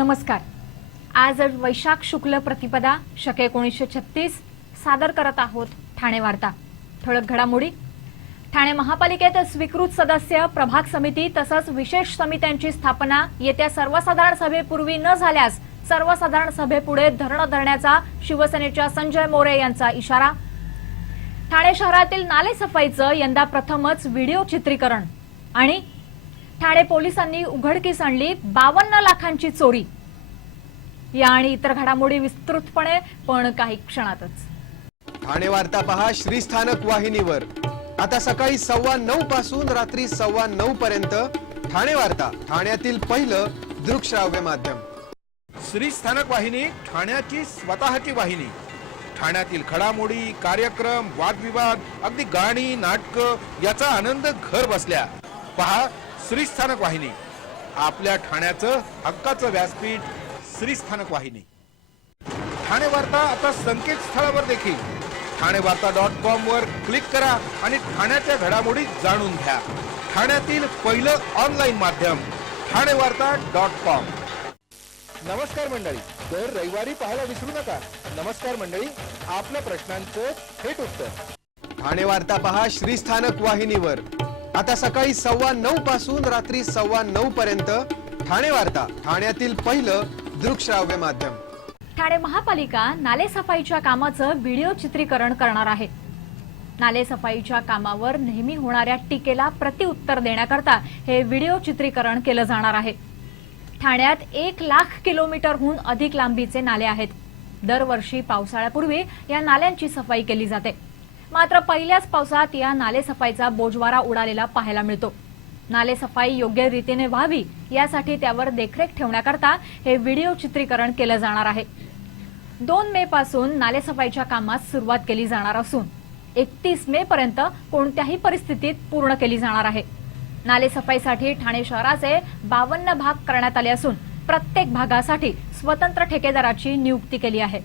नमस्कार. आज वैशाख शुक्ल प्रतिपदा शके एकोणीसशे छत्तीस सादर करत आहोत ठाणे वार्ता. ठळक घडामोडी. ठाणे महापालिकेत स्वीकृत सदस्य प्रभाग समिती तसंच विशेष समित्यांची स्थापना येत्या सर्वसाधारण सभेपूर्वी न झाल्यास सर्वसाधारण सभेपुढे धरणं धरण्याचा शिवसेनेच्या संजय मोरे यांचा इशारा. ठाणे शहरातील नाले सफाईचं यंदा प्रथमच व्हिडिओ चित्रीकरण आणि ठाणे पोलिसांनी उघडकीस आणली बावन्न लाखांची चोरी. या आणि इतर घडामोडी विस्तृतपणे पण काही क्षणातच. ठाणे वार्ता पहा श्रीस्थानक वाहिनीवर. आता सकाळी सव्वा नऊ पासून रात्री सव्वा नऊ पर्यंत ठाणे वार्ता ठाण्यातील पहिलं दृकश्राव्य माध्यम. श्री स्थानक वाहिनी ठाण्याची स्वतःची वाहिनी. ठाण्यातील घडामोडी कार्यक्रम वादविवाद अगदी गाणी नाटक याचा आनंद घर बसल्या. पहा श्री स्थानक वाहिनी. आपल्या ठाण्याचं हक्काचं व्यासपीठ श्री स्थानक वाहिनी. ठाणे वार्ता आता संकेतस्थळावर देखील. ठाणे वार्ता डॉट कॉम वर क्लिक करा आणि ठाण्याच्या घडामोडी जाणून घ्या. ठाण्यातील पहिलं ऑनलाईन माध्यम ठाणे वार्ता डॉट कॉम नमस्कार मंडळी. दर रविवारी पाहायला विसरू नका. नमस्कार मंडळी. आपल्या प्रश्नांचं थेट उत्तर. ठाणे वार्ता पहा श्रीस्थानक वाहिनीवर. आता सकाळी सव्वा नऊ पासून रात्री सव्वा नऊ पर्यंत ठाणे वार्ता ठाण्यातील पहिलं दृकश्राव्य माध्यम. ठाणे महापालिका नाले सफाईच्या कामाचं व्हिडिओ चित्रीकरण करणार आहे. नाले सफाईच्या कामावर नेहमी होणाऱ्या टीकेला प्रतिउत्तर देण्याकरता हे व्हिडिओ चित्रीकरण केलं जाणार आहे. ठाण्यात एक लाख किलोमीटरहून अधिक लांबीचे नाले आहेत. दरवर्षी पावसाळ्यापूर्वी या नाल्यांची सफाई केली जाते. मात्र पहिल्याच पावसात या नालेसफाईचा बोजवारा उडालेला पाहायला मिळतो. नालेसफाई योग्य रीतीने व्हावी यासाठी त्यावर देखरेख ठेवण्याकरता हे व्हिडिओ चित्रीकरण केलं जाणार आहे. दोन मे पासून नालेसफाईच्या कामास सुरुवात केली जाणार असून एकतीस मे पर्यंत कोणत्याही परिस्थितीत पूर्ण केली जाणार आहे. नालेसफाईसाठी ठाणे शहराचे बावन्न भाग करण्यात आले असून प्रत्येक भागासाठी स्वतंत्र ठेकेदाराची नियुक्ती केली आहे.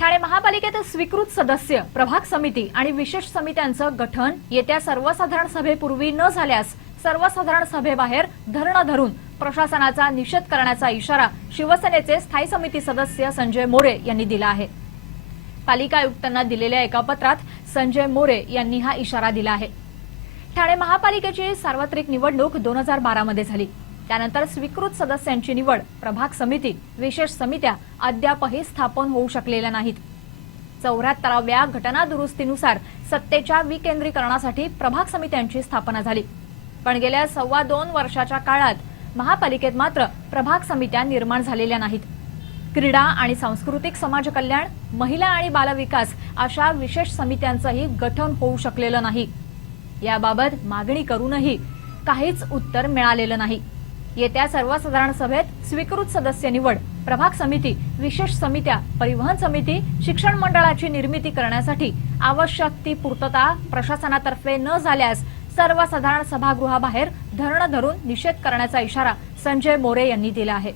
ठाणे महापालिकेत स्वीकृत सदस्य प्रभाग समिती आणि विशेष समित्यांचं गठन येत्या सर्वसाधारण सभेपूर्वी न झाल्यास सर्वसाधारण सभेबाहेर धरणं धरून प्रशासनाचा निषेध करण्याचा इशारा शिवसेनेचे स्थायी समिती सदस्य संजय मोरे यांनी दिला आहे. पालिका आयुक्तांना दिलेल्या एका पत्रात संजय मोरे यांनी हा इशारा दिला आहे. ठाणे महापालिकेची सार्वत्रिक निवडणूक दोन हजार बारामध्ये झाली. त्यानंतर स्वीकृत सदस्यांची निवड प्रभाग समिती विशेष समित्या अद्यापही स्थापन होऊ शकलेल्या नाहीत. चौऱ्याहत्तराव्या घटना दुरुस्तीनुसार सत्तेच्या विकेंद्रीकरणासाठी प्रभाग समित्यांची स्थापना झाली. पण गेल्या सव्वा दोन वर्षाच्या काळात महापालिकेत मात्र प्रभाग समित्या निर्माण झालेल्या नाहीत. क्रीडा आणि सांस्कृतिक समाज कल्याण महिला आणि बालविकास अशा विशेष समित्यांचंही गठन होऊ शकलेलं नाही. याबाबत मागणी करूनही काहीच उत्तर मिळालेलं नाही. येत्या सर्वसाधारण सभेत स्वीकृत सदस्य निवड प्रभाग समिती विशेष समित्या परिवहन समिती शिक्षण मंडळाची निर्मिती करण्यासाठी आवश्यक ती पूर्तता प्रशासनातर्फे न झाल्यास सर्वसाधारण सभागृहाबाहेर धरणं धरून निषेध करण्याचा इशारा संजय मोरे यांनी दिला आहे.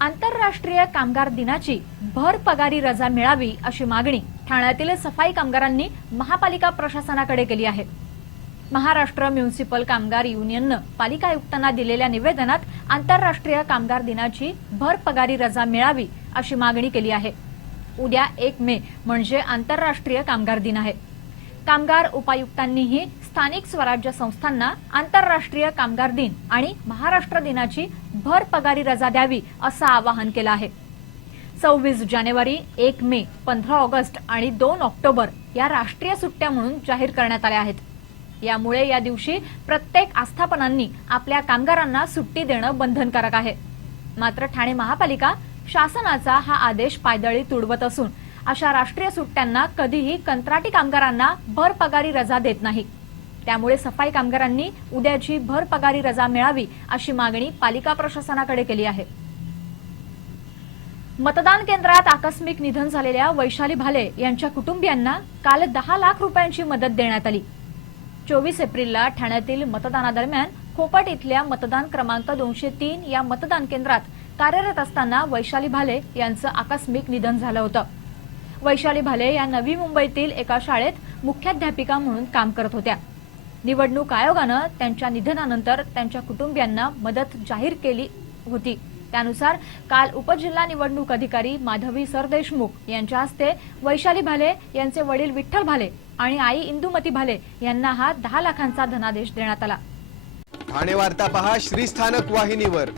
आंतरराष्ट्रीय कामगार दिनाची भर पगारी रजा मिळावी अशी मागणी ठाण्यातील सफाई कामगारांनी महापालिका प्रशासनाकडे केली आहे. महाराष्ट्र म्युनिसिपल कामगार युनियननं पालिका आयुक्तांना दिलेल्या निवेदनात आंतरराष्ट्रीय कामगार दिनाची भर पगारी रजा मिळावी अशी मागणी केली आहे. उद्या एक मे म्हणजे आंतरराष्ट्रीय कामगार दिन आहे. कामगार उपायुक्तांनीही स्थानिक स्वराज्य संस्थांना आंतरराष्ट्रीय कामगार दिन आणि महाराष्ट्र दिनाची भर पगारी रजा द्यावी असं आवाहन केलं आहे. सव्वीस जानेवारी एक मे पंधरा ऑगस्ट आणि दोन ऑक्टोबर या राष्ट्रीय सुट्ट्या म्हणून जाहीर करण्यात आल्या आहेत. यामुळे या दिवशी प्रत्येक आस्थापनांनी आपल्या कामगारांना सुट्टी देणं बंधनकारक आहे. मात्र ठाणे महापालिका शासनाचा हा आदेश पायदळी तुडवत असून अशा राष्ट्रीय सुट्ट्यांना कधीही कंत्राटी कामगारांना भर पगारी रजा देत नाही. त्यामुळे सफाई कामगारांनी उद्याची भर पगारी रजा मिळावी अशी मागणी पालिका प्रशासनाकडे केली आहे. मतदान केंद्रात आकस्मिक निधन झालेल्या वैशाली भाले यांच्या कुटुंबियांना काल दहा लाख रुपयांची मदत देण्यात आली. चोवीस एप्रिलला ठाण्यातील मतदानादरम्यान खोपट इथल्या मतदान क्रमांक दोनशे तीन या मतदान केंद्रात कार्यरत असताना वैशाली भाले यांचं आकस्मिक निधन झालं होतं. वैशाली भाले या नवी मुंबईतील एका शाळेत मुख्याध्यापिका म्हणून काम करत होत्या. निवडणूक आयोगानं त्यांच्या निधनानंतर त्यांच्या कुटुंबियांना मदत जाहीर केली होती. त्यानुसार काल उपजिल्हा निवडणूक अधिकारी माधवी सरदेशमुख यांच्या हस्ते वैशाली भाले यांचे वडील विठ्ठल भाले आणि आई इंदुमती भाले यांना हा दहा लाखांचा धनादेश देण्यात आला. ठाणे वार्ता पहा श्रीस्थानक वाहिनीवर.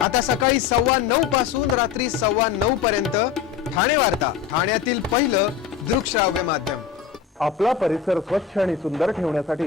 आता सकाळी सव्वा नऊ पासून रात्री सव्वा नऊ पर्यंत ठाणे वार्ता ठाण्यातील पहिलं दृकश्राव्य माध्यम. आपला परिसर स्वच्छ आणि सुंदर ठेवण्यासाठी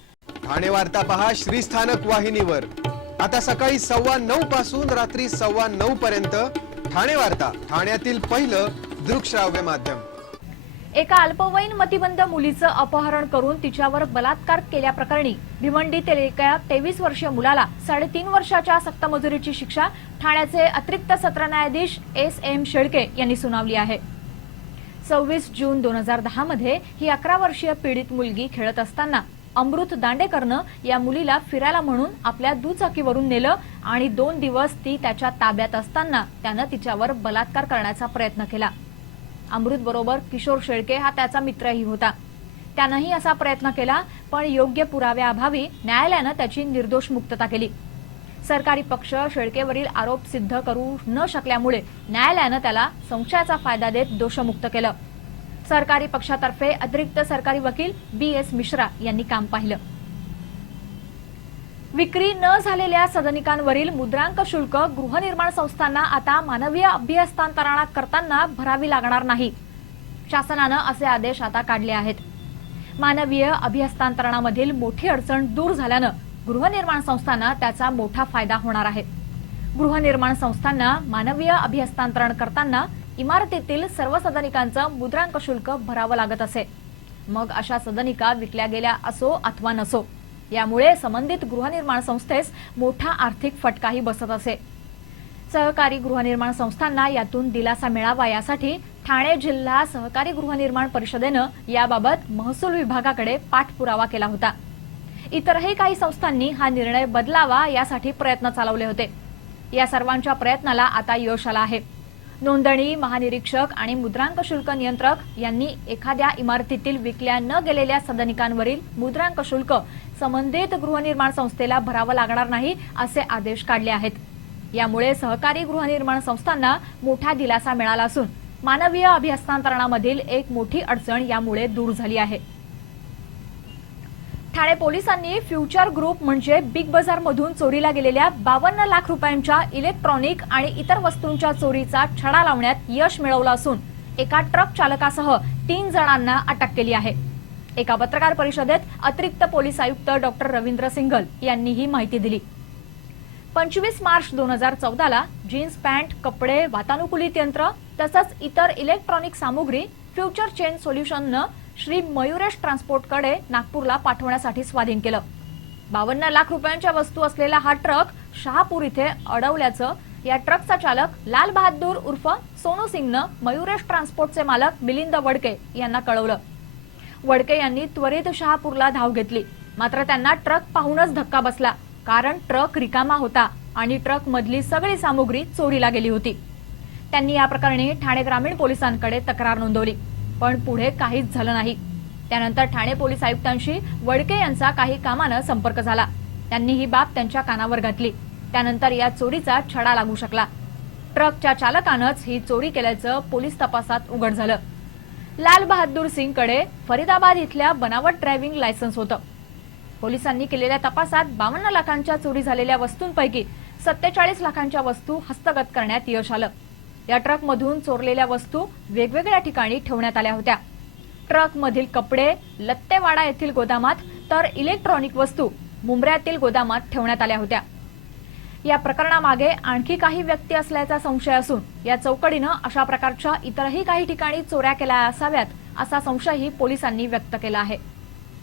ठाणे वार्ता पहा श्रीस्थानक वाहिनीवर. आता सकाळी सव्वा नऊ पासून रात्री सव्वा नऊ पर्यंत ठाणे वार्ता ठाण्यातील पहिलं दृकश्राव्य माध्यम. एका अल्पवयीन मतिबंद मुलीचं अपहरण करून तिच्यावर बलात्कार केल्याप्रकरणी भिवंडीतील एका तेवीस वर्षीय मुलाला साडेतीन वर्षाच्या सक्तमजुरीची शिक्षा ठाण्याचे अतिरिक्त सत्र न्यायाधीश एस एम शेळके यांनी सुनावली आहे. सव्वीस जून दोन हजार दहा मध्ये ही अकरा वर्षीय पीडित मुलगी खेळत असताना अमृत दांडेकरनं या मुलीला फिरायला म्हणून आपल्या दुचाकीवरून नेलं आणि दोन दिवस ती त्याच्या ताब्यात असताना त्यानं तिच्यावर बलात्कार करण्याचा प्रयत्न केला. अमृत बरोबर किशोर शेळके हा त्याचा मित्रही होता. त्यानंही असा प्रयत्न केला पण योग्य पुराव्याअभावी न्यायालयानं त्याची निर्दोष मुक्तता केली. सरकारी पक्ष शेळकेवरील आरोप सिद्ध करू न शकल्यामुळे न्यायालयानं त्याला संशयाचा फायदा देत दोषमुक्त केलं. सरकारी पक्षातर्फे अतिरिक्त सरकारी वकील बी एस मिश्रा यांनी काम पाहिलं. विक्री न झालेल्या सदनिकांवरील मुद्रांक शुल्क गृहनिर्माण संस्थांना आता मानवीय अभिहस्तांतरणा करताना भरावी लागणार नाही. शासनानं असे आदेश आता काढले आहेत. मानवीय अभिहस्तांतरणामधील मोठी अडचण दूर झाल्यानं गृहनिर्माण संस्थांना त्याचा मोठा फायदा होणार आहे. गृहनिर्माण संस्थांना मानवीय अभिहस्तांतरण करताना इमारतीतील सर्व सदनिकांचं मुद्रांक शुल्क भरावं लागत असे. मग अशा सदनिका विकल्या गेल्या असो अथवा नसो यामुळे संबंधित गृहनिर्माण संस्थेस मोठा आर्थिक फटकाही बसत असे. सहकारी गृहनिर्माण संस्थांना यातून दिलासा मिळावा यासाठी ठाणे जिल्हा सहकारी गृहनिर्माण परिषदेनं याबाबत महसूल विभागाकडे पाठपुरावा केला होता. इतरही काही संस्थांनी हा निर्णय बदलावा यासाठी प्रयत्न चालवले होते. या सर्वांच्या प्रयत्नाला आता यश आलं आहे. नोंदणी महानिरीक्षक आणि मुद्रांक शुल्क नियंत्रक यांनी एखाद्या इमारतीतील विकल्या न गेलेल्या सदनिकांवरील मुद्रांक शुल्क संबंधित गृहनिर्माण संस्थेला भरावं लागणार नाही असे आदेश काढले आहेत. यामुळे सहकारी गृहनिर्माण संस्थांना मोठा दिलासा मिळाला असून मानवीय अभिहस्तांतरणामधील एक मोठी अडचण यामुळे दूर झाली आहे. ठाणे पोलिसांनी फ्युचर ग्रुप म्हणजे बिग बाजार मधून चोरीला गेलेल्या बावन्न लाख रुपयांच्या इलेक्ट्रॉनिक आणि इतर वस्तूंच्या चोरीचा छडा लावण्यात यश मिळवलं असून एका ट्रक चालकासह तीन जणांना अटक केली आहे. एका पत्रकार परिषदेत अतिरिक्त पोलीस आयुक्त डॉक्टर रवींद्र सिंघल यांनी ही माहिती दिली. पंचवीस मार्च दोन हजार चौदाला जीन्स पॅन्ट कपडे वातानुकूलित यंत्र तसंच इतर इलेक्ट्रॉनिक सामुग्री फ्युचर चेन सोल्युशननं श्री मयुरेश ट्रान्सपोर्टकडे नागपूरला पाठवण्यासाठी स्वाधीन केलं. बावन्न लाख रुपयांच्या वस्तू असलेला हा ट्रक शहापूर इथे अडवल्याचं या ट्रकचा चालक लाल बहादूर उर्फ सोनू सिंगनं मयुरेश ट्रान्सपोर्टचे मालक मिलिंद वडके यांना कळवलं. वडके यांनी त्वरित शहापूरला धाव घेतली. मात्र त्यांना ट्रक पाहूनच धक्का बसला कारण ट्रक रिकामा होता आणि ट्रक मधली सगळी सामुग्री चोरीला गेली होती. त्यांनी या प्रकरणी ठाणे ग्रामीण पोलिसांकडे तक्रार नोंदवली. पण पुढे काहीच झालं नाही. त्यानंतर ठाणे पोलीस आयुक्तांशी वडके यांचा काही कामानं संपर्क झाला. त्यांनी ही बाब त्यांच्या कानावर घातली. त्यानंतर या चोरीचा छडा लागू शकला. ट्रकच्या चालकानंच ही चोरी केल्याचं पोलीस तपासात उघड झालं. लाल बहादूर सिंगकडे फरीदाबाद इथल्या बनावट ड्रायव्हिंग लायसन्स होतं. पोलिसांनी केलेल्या तपासात बावन्न लाखांच्या चोरी झालेल्या वस्तूंपैकी सत्तेचाळीस लाखांच्या वस्तू हस्तगत करण्यात यश आलं. या ट्रकमधून चोरलेल्या वस्तू वेगवेगळ्या ठिकाणी ठेवण्यात आल्या होत्या. ट्रकमधील कपडे लत्तेवाडा येथील गोदामात तर इलेक्ट्रॉनिक वस्तू मुंब्र्यातील गोदामात ठेवण्यात आल्या होत्या. या प्रकरणामागे आणखी काही व्यक्ती असल्याचा संशय असून या चौकडीनं अशा प्रकारच्या इतरही काही ठिकाणी चोऱ्या केल्या असाव्यात असा संशयही पोलिसांनी व्यक्त केला आहे.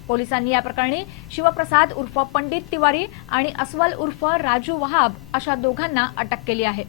पोलिसांनी या प्रकरणी शिवप्रसाद उर्फ पंडित तिवारी आणि अस्वल उर्फ राजू वहाब अशा दोघांना अटक केली आहे.